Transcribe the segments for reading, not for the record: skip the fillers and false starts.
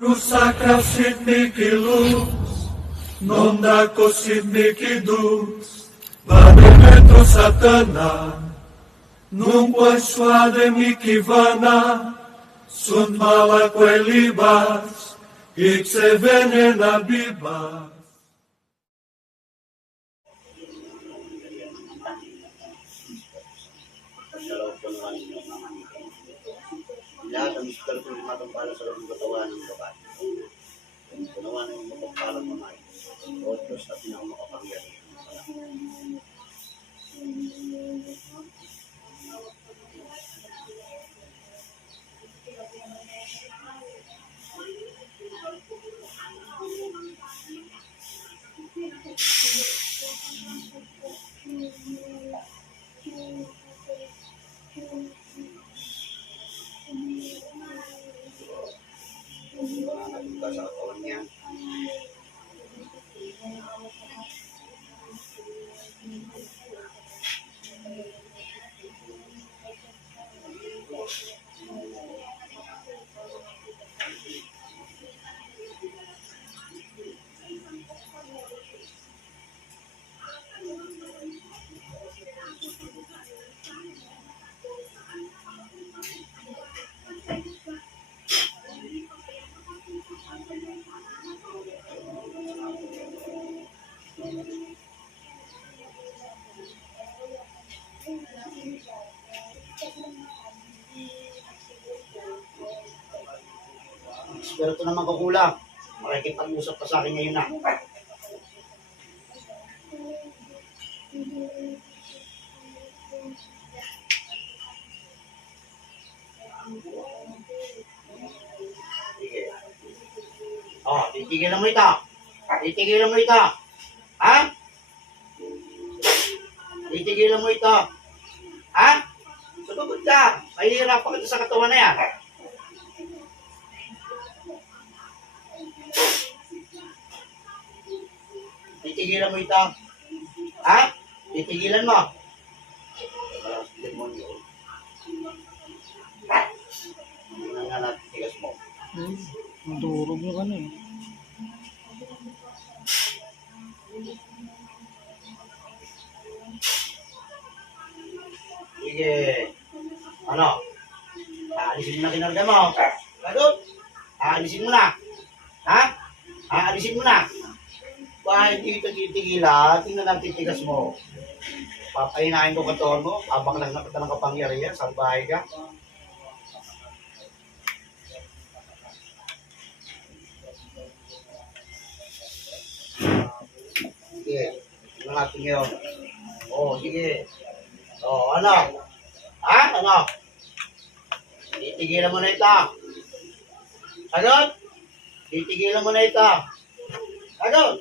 Rusakra sidniki luz, nondako sidniki dus, Vademetro satana, nunqua suade mikivana, sunt malaque libas, ixe venena bibas. Lahat ang miskal ko lumatampala sa loob ng katawan ng babae. Kung punawa ng mapagpalang mamay, o Diyos at pinakamakapangyarihan. Nakakatuka sa katawan niya. Espiritu naman kukulang. Makikipag-usap pa sa akin ngayon na. Sige. Oh, titigilan mo ito. Titigilan mo ito. Ha? Titigilan mo ito. Ha? Sumagot ka. Mahihirapan kita sa katawan na yan. Titigilan mo ito. Ha? Titigilan mo. Demonyo. Hindi na nga natin tigas mo. Durog yung ano eh. Sige. Ano? Aalisin mo na kinarga mo. Lagot? Aalisin mo na. Ha? Aalisin mo na. Ba, hindi ito titigilan. Tingnan ang titigas mo. Papahinahin ko katawan mo. Habang lang nakita ng kapangyarihan. Salbahay ka. Sige. Tingnan natin ngayon. Oo, sige. Oo, ano? Ha? Ano? Titigilan mo na ito. Sagot? Titigilan mo na ito. Sagot?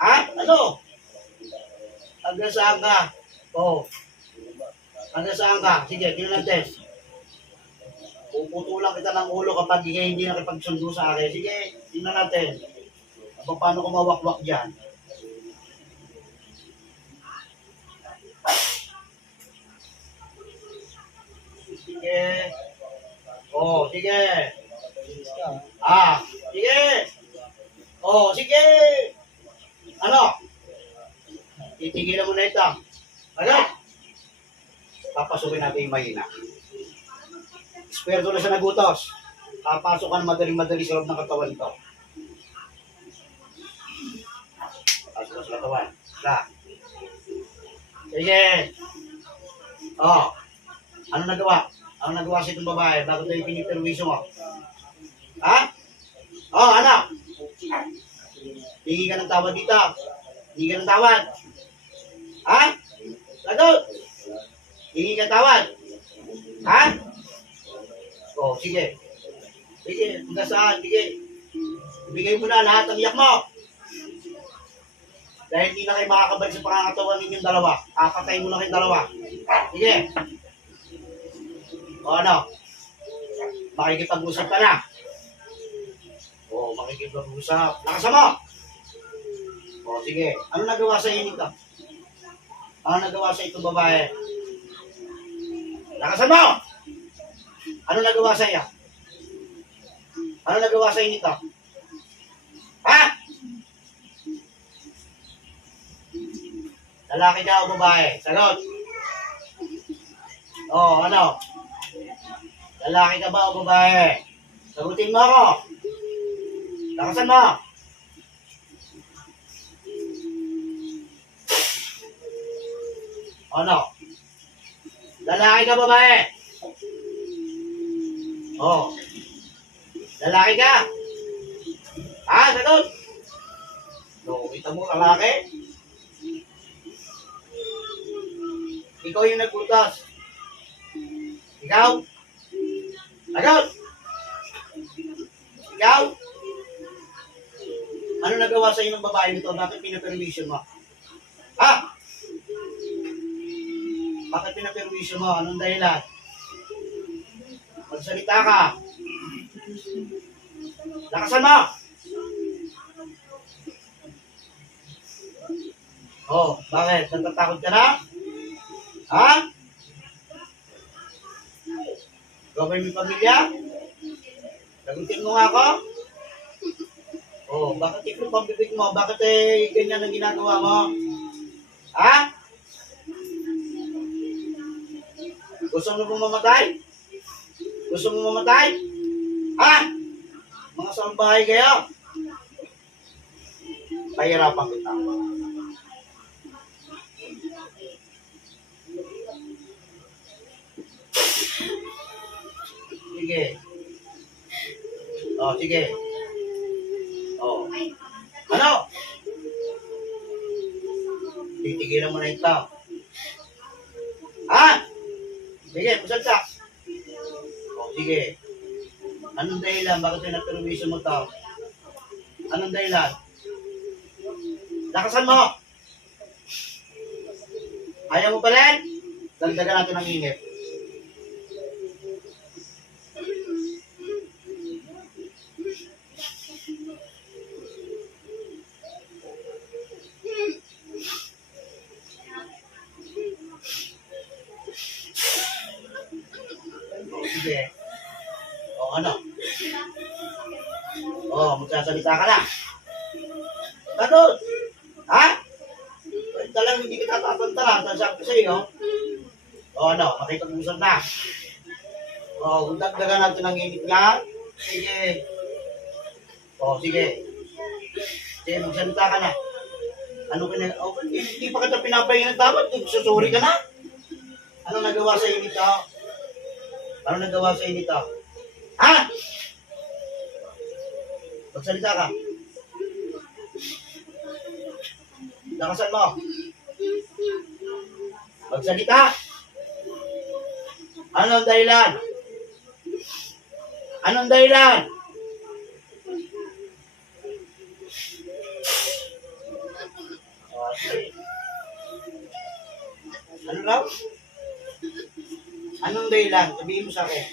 Ha? Ano? Hanggang saan ka? Oo. Hanggang saan ka? Sige, tingnan natin. Puputulan kita ng ulo kapag hindi nakipagsundo sa akin. Sige, tingnan natin. Paano ko mawakwak dyan? Sige. Oh, sige. Sige. Oh, sige. Ano? Titigilan mo na ito. Ano? Papasukin natin yung mahina. Espiritu na sa nagutos. Papasok ka na madaling-madali sa loob ng katawan ito. Pasok ka sa katawan. Sige. Oh. Ano nagawa? Ano nagawa sa itong babae bago tayo piniperwisyo mo? Ha? Oh, ano? Hingi ka ng tawad dito. Hingi ka ng tawad. Ha? Lagot. Hingi ka ng tawad. Ha? Oh, sige. Sige, hanggang saan? Sige. Ibigay mo na lahat ng iyak mo. Dahil hindi na kayo makakabalik sa pangangatawan ninyong dalawa. Kakatay mo na kayong dalawa. Sige. O ano? Makikipag-usap ka na. O, makikipag-usap. Lakasan mo! O, sige. Ano nagawa sa inyo nito? Ano nagawa sa itong babae? Lakasan mo! Ano nagawa sa iyo? Ano nagawa sa inyo nito? Ha? Lalaki ka o babae? Sagot. Oh, ano? Lalaki ka ba o babae? Sagutin mo ako. Lakasan mo. Ano? Lalaki ka babae? Oh. Lalaki ka? Ha? Sagot. No, kita mo lalaki? Ikaw yung nagbutas. Ikaw? Sagot! Ikaw? Ano nagawa sa ng babae nito? Bakit pinapermission mo? Ha? Bakit pinapermission mo? Anong dahilan? Magsalita ka. Lakasan mo! Oh, bakit? Natatakot ka na? Ha? Gawin mo pamilya? Sagutin mo nga ako? Oh, bakit ikaw pang bibig mo? Bakit ganyan ang ginagawa mo? Ha? Gusto mo mamatay? Gusto mo mamatay? Ha? Mga sambahay kayo? Pahirapan kita. Sige. Oh, sige. Oh. Ano? Titigilan mo na ito. Ha? Sige, pasalta. Oh, sige. Anong dahilan? Bakit pinapermission mo ito? Anong dahilan? Lakasan mo! Ayaw mo pa rin? Dagdagan natin ang init. Sige. O ano? O, magsasalita ka na. Tanod! Ha? Talagang hindi kita tatantara. Sabi ko sa iyo. O ano, makipag-usap na. O, kung dagdagan natin ang init nga. Sige. O, sige. Sige, magsalita ka na. Ano ka na? O, hindi pa kita pinapahinga ng dapat. Susuri ka na. Ano nagawa sa inyo ito? Ano nagawa sa inyo ito? Ha? Magsalita ka. Lakasan mo. Magsalita. Anong dahilan? Anong dahilan? Okay. Ano raw? Anong dahilan? Sabihin mo sa akin.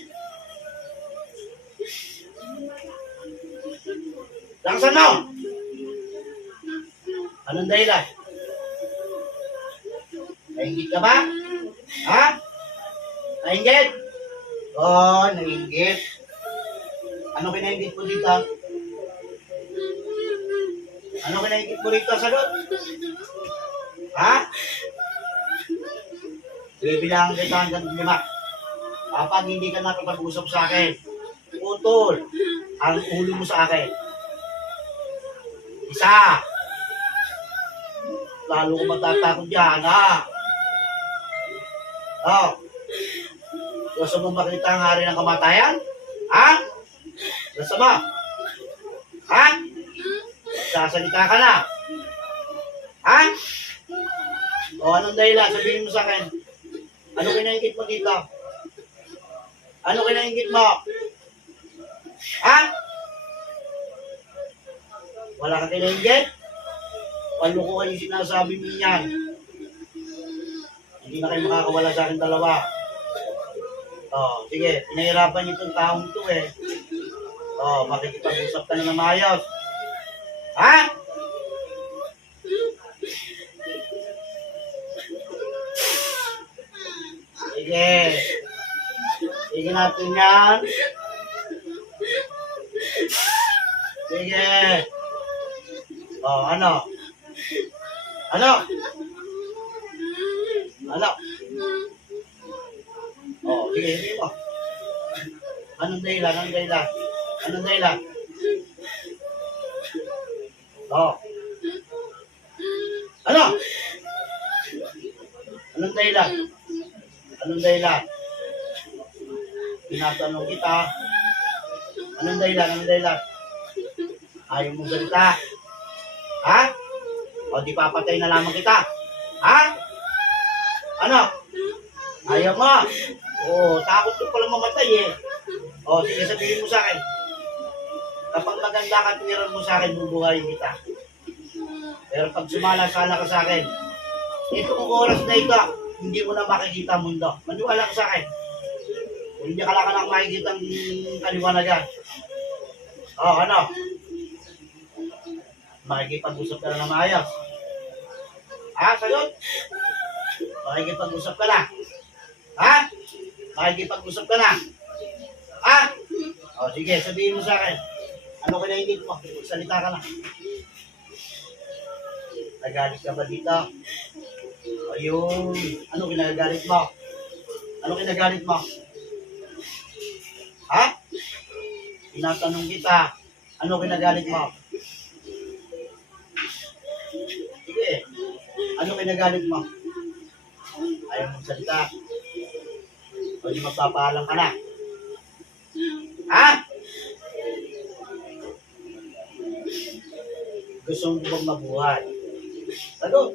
Lakasan mo! Anong dahilan? Nainggit ka ba? Ha? Nainggit? Oo, nainggit. Ano kinainggit mo dito? Ano kinainggit mo dito? Sagot? Ha? Bibilangan kita hanggang 5. Kapag hindi ka nakapag-usap sa akin, putol ang ulo mo sa akin. 1. Lalo ko matatakot dyan, ha? Oh. Gusto mo makita ang hari ng kamatayan? Ha? Gusto mo? Ha? Sasalita ka na? Ha? O, anong dahilan? Sabihin mo sa akin. Ano kinaingit mo dito? Ano kinaingit mo? Ha? Wala ka kinaingit? Palukuhan yung sinasabi mo yan. Hindi na kayo makakawala sa akin dalawa. O, sige. Pinahirapan niyo itong taong ito eh. O, makikipag-usap ka na ng maayos. Ha? Sige. Sige natin yan. Sige. Oh, ano? Ano? Ano? Oh, sige, hindi mo. Anong dahilan? Anong dahilan? Anong dahilan? Oh. Ano? Anong dahilan? Anong dahilan? Tinatanong kita. Anong dahilan? Anong dahilan? Ayaw mong salita. Ha? O di papatay na lamang kita. Ha? Ano? Ayaw mo? Oo, takot ko pala mamatay eh. O, sige, sabihin mo sa akin. Kapag maganda ka, tuwiran mo sa akin, bubuhayin kita. Pero pag sumala-sala ka sa akin, itong oras na ito, hindi mo na makikita ang mundo. Maniwala ka sa akin. Kung hindi ka lang makikita ang kaliwanagan. O, ano? Makikipag-usap ka na ng maayos. Ha? Sagot? Makikipag-usap ka na. Ha? Makikipag-usap ka na. Ha? O, sige, sabihin mo sa akin. Ano kinaingit mo? Salita ka na. Nagalit ka ba dito? Ayun. Ano kinagalit mo? Ano kinagalit mo? Ha? Tinatanong kita. Ano kinagalit mo? Sige. Ano kinagalit mo? Ayaw mong salita. O di magpapaalam ka na. Ha? Gusto mo bang mabuhay? Sagot.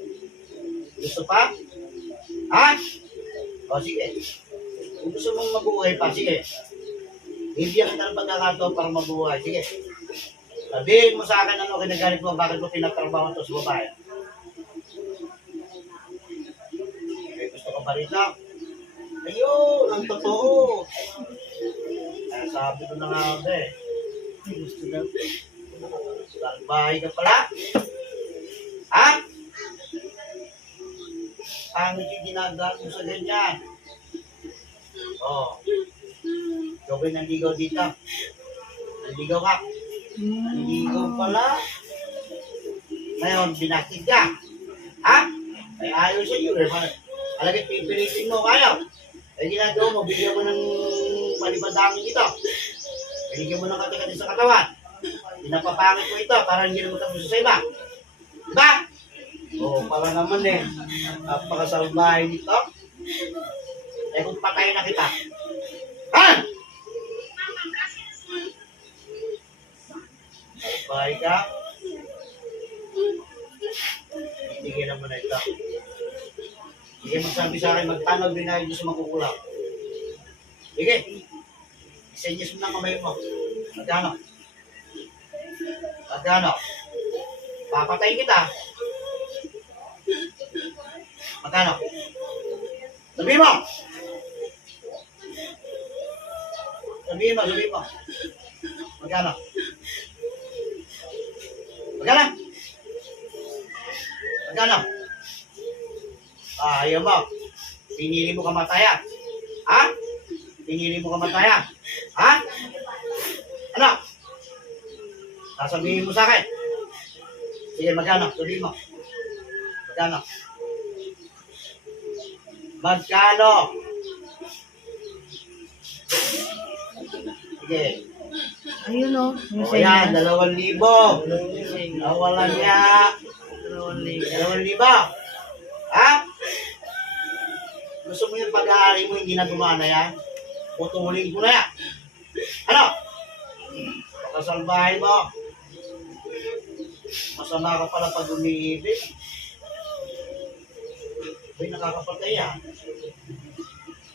Gusto pa? Ha? O sige. Kung gusto mong mabuhay pa, sige. Bibigyan kita ng pagkakataon para mabuhay. Sige. Sabihin mo sa akin ano kinagalit mo, bakit mo pinatrabaho ito sa babae. Okay, gusto ka pa rito? Ayun, ang totoo. Kaya sabi ko na nga eh. Gusto daw. Salbahay ka pala? Ha? Pangit yung ginagawa mo sa ganyan. Oh. Ikaw ba'y nanligaw dito? Nanligaw ka? Nanligaw pala? Ngayon, binakid ka? Ha? Ay ayaw sa iyo eh. Alagay pipilitin mo, ayaw. Ay ginagawa mo, bigyan mo ng palibandangin ito. Bigyan mo ng katikati sa katawan. Pinapapangit mo ito para hindi na magkabuso sa iba. Diba? Oo, para naman eh. Napakasalbahay nito. Eh kung patay na kita. Ha? Salbahay ka? Tignan mo na ito. Sige, magsabi sa akin, magtanaw din na yung sa makukulang. Sige. Isenyas mo ng kamay mo. Magkano? Magkano? Papatay kita. Magkano? Sabihin mo! Sabihin mo, sabihin mo. Magkano? Magkano? Magkano? Ayaw mo. Pinili mo kamatayan. Ha? Pinili mo kamatayan. Ha? Ano? Sasabihin mo sa akin. Sige, magkano? Sabihin mo. Magkano? Magkano? Sige. Ayun o. O yan, 2,000. Nawalan niya. 2,000. Ha? Gusto mo yung pag-aari mo, hindi na gumana yan? Putulin ko na yan. Ano? Pakasalbahin mo. Masama ka pala pag umiibig. Uy, nakakapatay yan.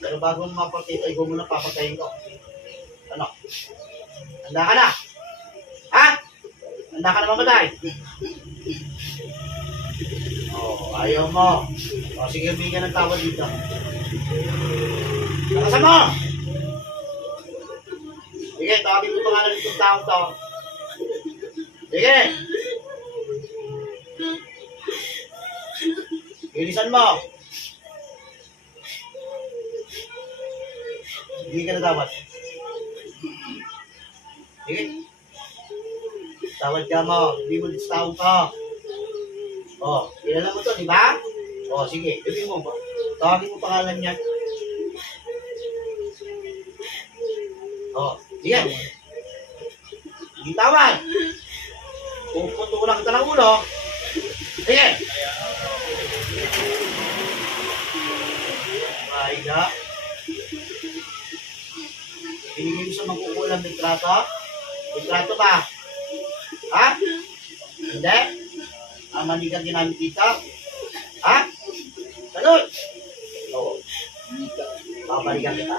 Pero bago mo mapatay ito, ikaw muna papatayin ko. Ano? Handa ka na? Ha? Handa ka na mamatay? Oh, ayaw mo. O, sige, bigyan ng tawad dito. Nakasan mo! Sige, tawagin ko pangalan nitong taong to. Sige! Ilisan mo! Hindi ka natawad. Sige. tawad ka mo. Hindi mo din sa tao ko. Oh, kilala mo to, di ba? Oh, sige, sabihin mo ba? Tawagin mo pangalan niya. Oh, sige. Hindi tawag. Pupunto ko lang kita ng ulo. Sige. Ay, ga. Binigay mo sa magkukulang litrato? Litrato ba? Ha? Hindi? Ang manigang ginamit dito? Ha? Salut! Oo. Babalikan kita.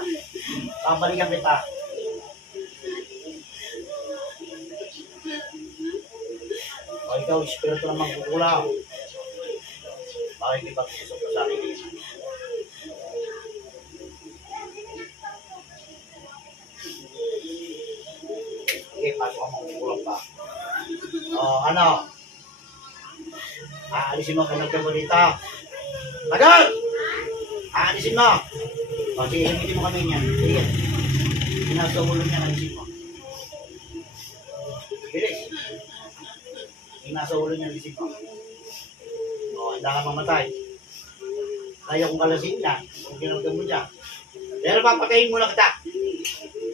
Babalikan kita. O ikaw, espiritu ng magkukulang. Makikipag-usap ka sa akin. Sige, pasok ang magkukulang pa. O, ano? Aalisin mo kanyang tempo dito. Madol! Aalisin mo. O, sige, himitin mo kami niyan. Sige. Pinasa ulo niya, aalisin mo. Bilis. Pinasa ulo niya, aalisin mo. O, hindi ka mamatay. Kaya kong kalasin niya. Kung ginagdan mo dyan. Pero papatayin mo na kita.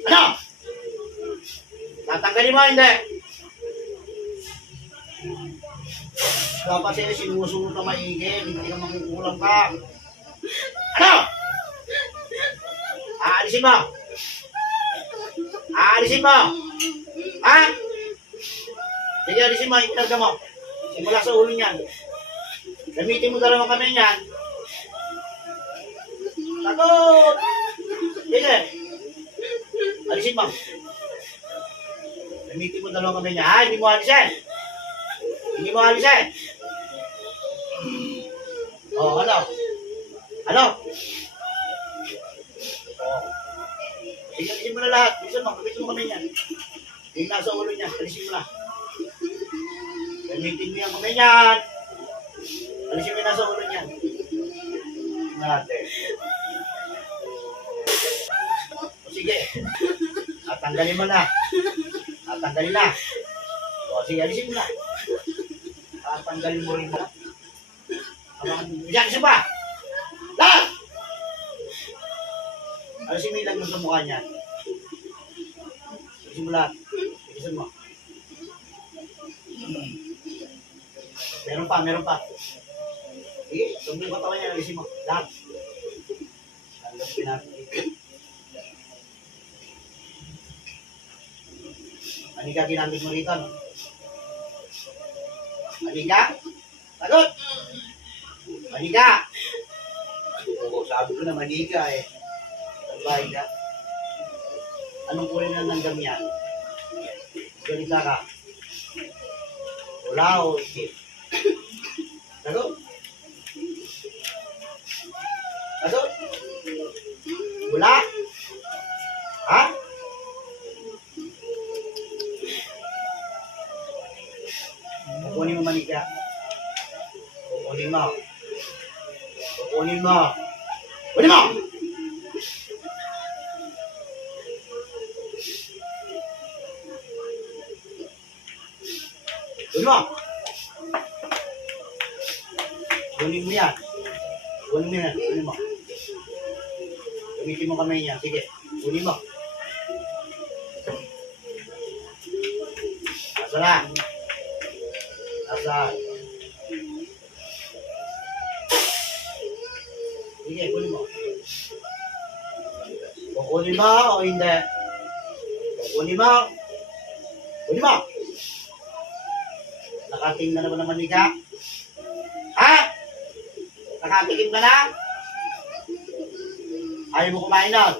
Ano? Tatanggalin mo, hindi. Dapat sila sinusunod na maigil, hindi ka makukulang ka. Ano? Aalisin mo! Aalisin mo! Ha? Sige, aalisin mo, itinarga mo. Simula sa ulo niyan. Gamitin mo dalawang kamay niyan. Takot! Sige. Alisin mo. Gamitin mo dalawang kamay niyan. Ha? Hindi mo alisin. Hindi mo alisin. Oh, ano? Ano? Oh. Alisin mo na lahat. Alisin mo. Gamitin mo kamay niyan. Yung nasa ulo niya. Alisin mo na. Gamitin mo yung kamay niyan. Alisin mo yung nasa ulo niyan. Alisin mo natin. O sige. Tatanggalin mo na. Tatanggalin na. O sige, alisin mo na. Tatanggalin mo rin na. Alisin pa! Lahat! Alisin mo yung lagyan sa mukha niya. Alisin mo lahat. Alisin mo. Meron pa, meron pa. Sige, tungkol yung katawan niya, alisin mo. Lahat. Tanggapin natin. Ano ka ginamit mo rito? Manika? Sagot! Manika! Oo, sabi ko na manika eh. Sabay ka. Anong kulay na nanggam yan? Galita ka. Wala o itim. Sagot? Sagot? Wala? Ha? Kukunin mo manika. Kukunin mo. Kukunin mo. Kukunin mo! Kunin mo! Kunin mo yan. Kunin mo yan. Kunin mo. Gamitin mo kamay niya. Sige. Kunin mo. Asa na? Asal. Sige, kunin mo. Kukunin mo o hindi? Kukunin mo. Kunin mo. Nakating na naman naman ka? Ha? Nakatikim ka na? Ayaw mo kumain na?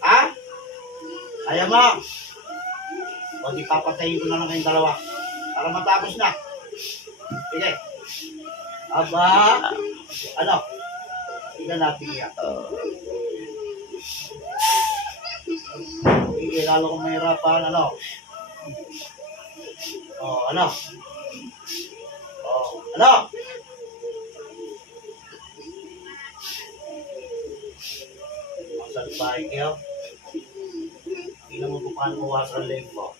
Ha? Ayaw mo? O di papatayin ko na lang kayong dalawa. Para matapos na. Sige. Aba. Ano? Tingnan natin yan. Sige, lalo kong mahirapan. Ano? Oh, ano? Oh, ano? Masalbahin kayo. Tingnan mo kung paano mawasan ang leg mo.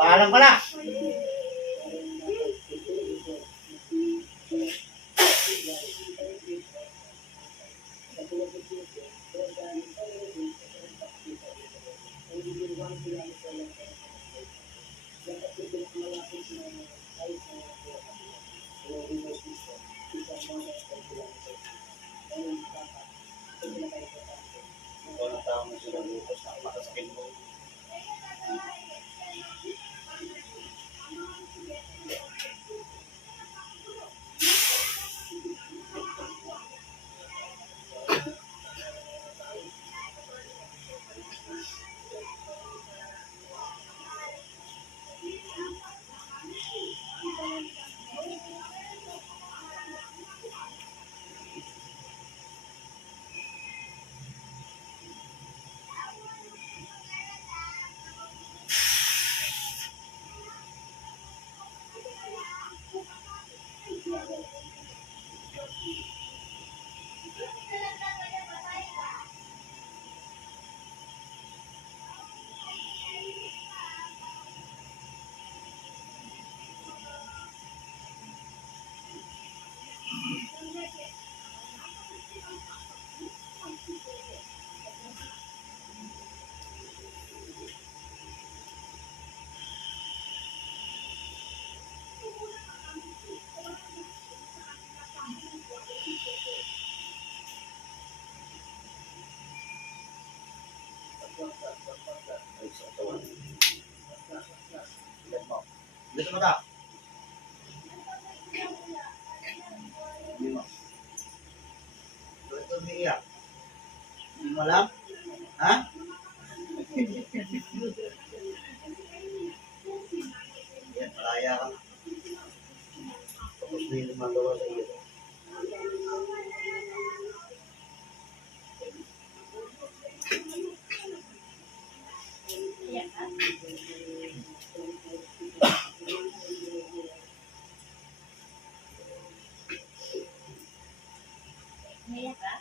Paalam ka na. Ikaw na tao na sila lupos na makasakit mo. Ay, sa katawan. Ilan mo? Ilan mo na? Hindi mo. Bakit ka umiiyak? Hindi mo alam? Ha? Yan, malaya ka. Tapos na yung lumagawa sa iyo. Umiyak ka?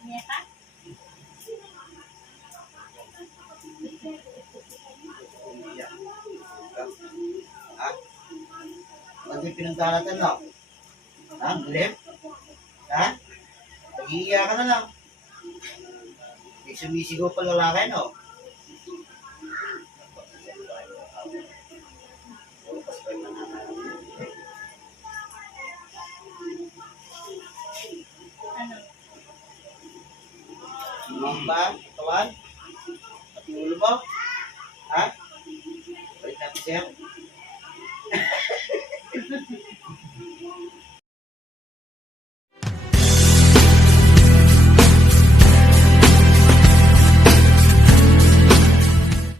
Umiyak ka? Umiiyak. Ha? Ano yung pinagdaratan mo? Ha? Galit? Ha? Nag-iiyak ka na lang. May sumisigaw pa lalaki, no? Ano? Lumang ba? Katawan? At yung ulo mo? Ha? Balik natin sir.